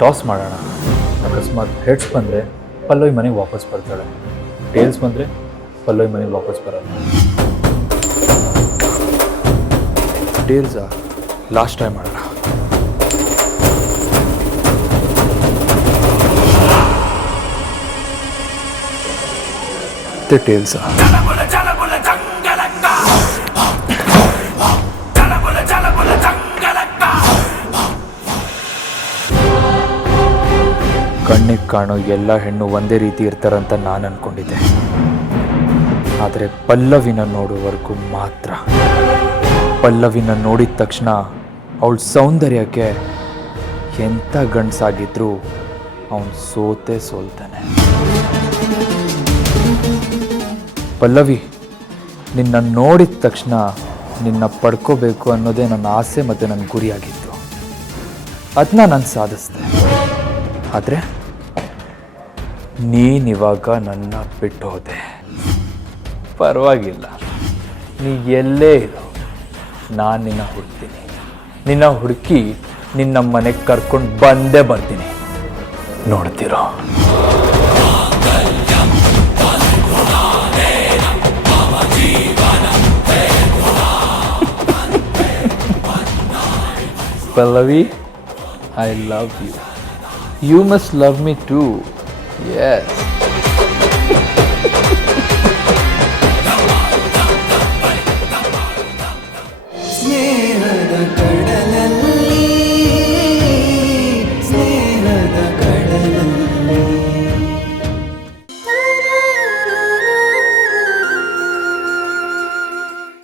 Toss ಮಾಡೋಣ. ಅಕಸ್ಮಾತ್ heads ಬಂದರೆ ಪಲ್ಲವಿ ಮನೆಗೆ ವಾಪಸ್ ಬರ್ತಾಳೆ. ಟೇಲ್ಸ್ ಬಂದರೆ ಪಲ್ಲವಿ ಮನೆಗೆ ವಾಪಸ್ ಬರಲ್ಲ. ಟೇಲ್ಸಾ ಲಾಸ್ಟ್ ಟೈಮ್ ಮಾಡೋಣ. ಟೇಲ್ಸಾ ಕಣ್ಣಿಗೆ ಕಾಣೋ ಎಲ್ಲ ಹೆಣ್ಣು ಒಂದೇ ರೀತಿ ಇರ್ತಾರಂತ ನಾನು ಅನ್ಕೊಂಡಿದ್ದೆ. ಆದರೆ ಪಲ್ಲವಿನ ನೋಡುವವರೆಗೂ ಮಾತ್ರ. ಪಲ್ಲವಿನ ನೋಡಿದ ತಕ್ಷಣ ಅವಳ ಸೌಂದರ್ಯಕ್ಕೆ ಎಂಥ ಗಂಡಸಾಗಿದ್ರೂ ಅವನು ಸೋತೆ ಸೋಲ್ತಾನೆ. ಪಲ್ಲವಿ, ನಿನ್ನ ನೋಡಿದ ತಕ್ಷಣ ನಿನ್ನ ಪಡ್ಕೋಬೇಕು ಅನ್ನೋದೇ ನನ್ನ ಆಸೆ ಮತ್ತು ನನ್ನ ಗುರಿಯಾಗಿತ್ತು ಅದನ್ನ ನಾನು ಸಾಧಿಸಿದೆ. ಆದರೆ ನೀನಿವಾಗ ನನ್ನ ಬಿಟ್ಟು ಹೋದೆ ಪರವಾಗಿಲ್ಲ. ನೀ ಎಲ್ಲೇ ಇರು. ನಾನು ನಿನ್ನ ಹುಡ್ತೀನಿ. ನಿನ್ನ ಹುಡುಕಿ ನಿನ್ನ ಮನೆಗೆ ಕರ್ಕೊಂಡು ಬಂದೇ ಬರ್ತೀನಿ. ನೋಡ್ತಿರೋ? Pallavi I love you you must love me too Yes.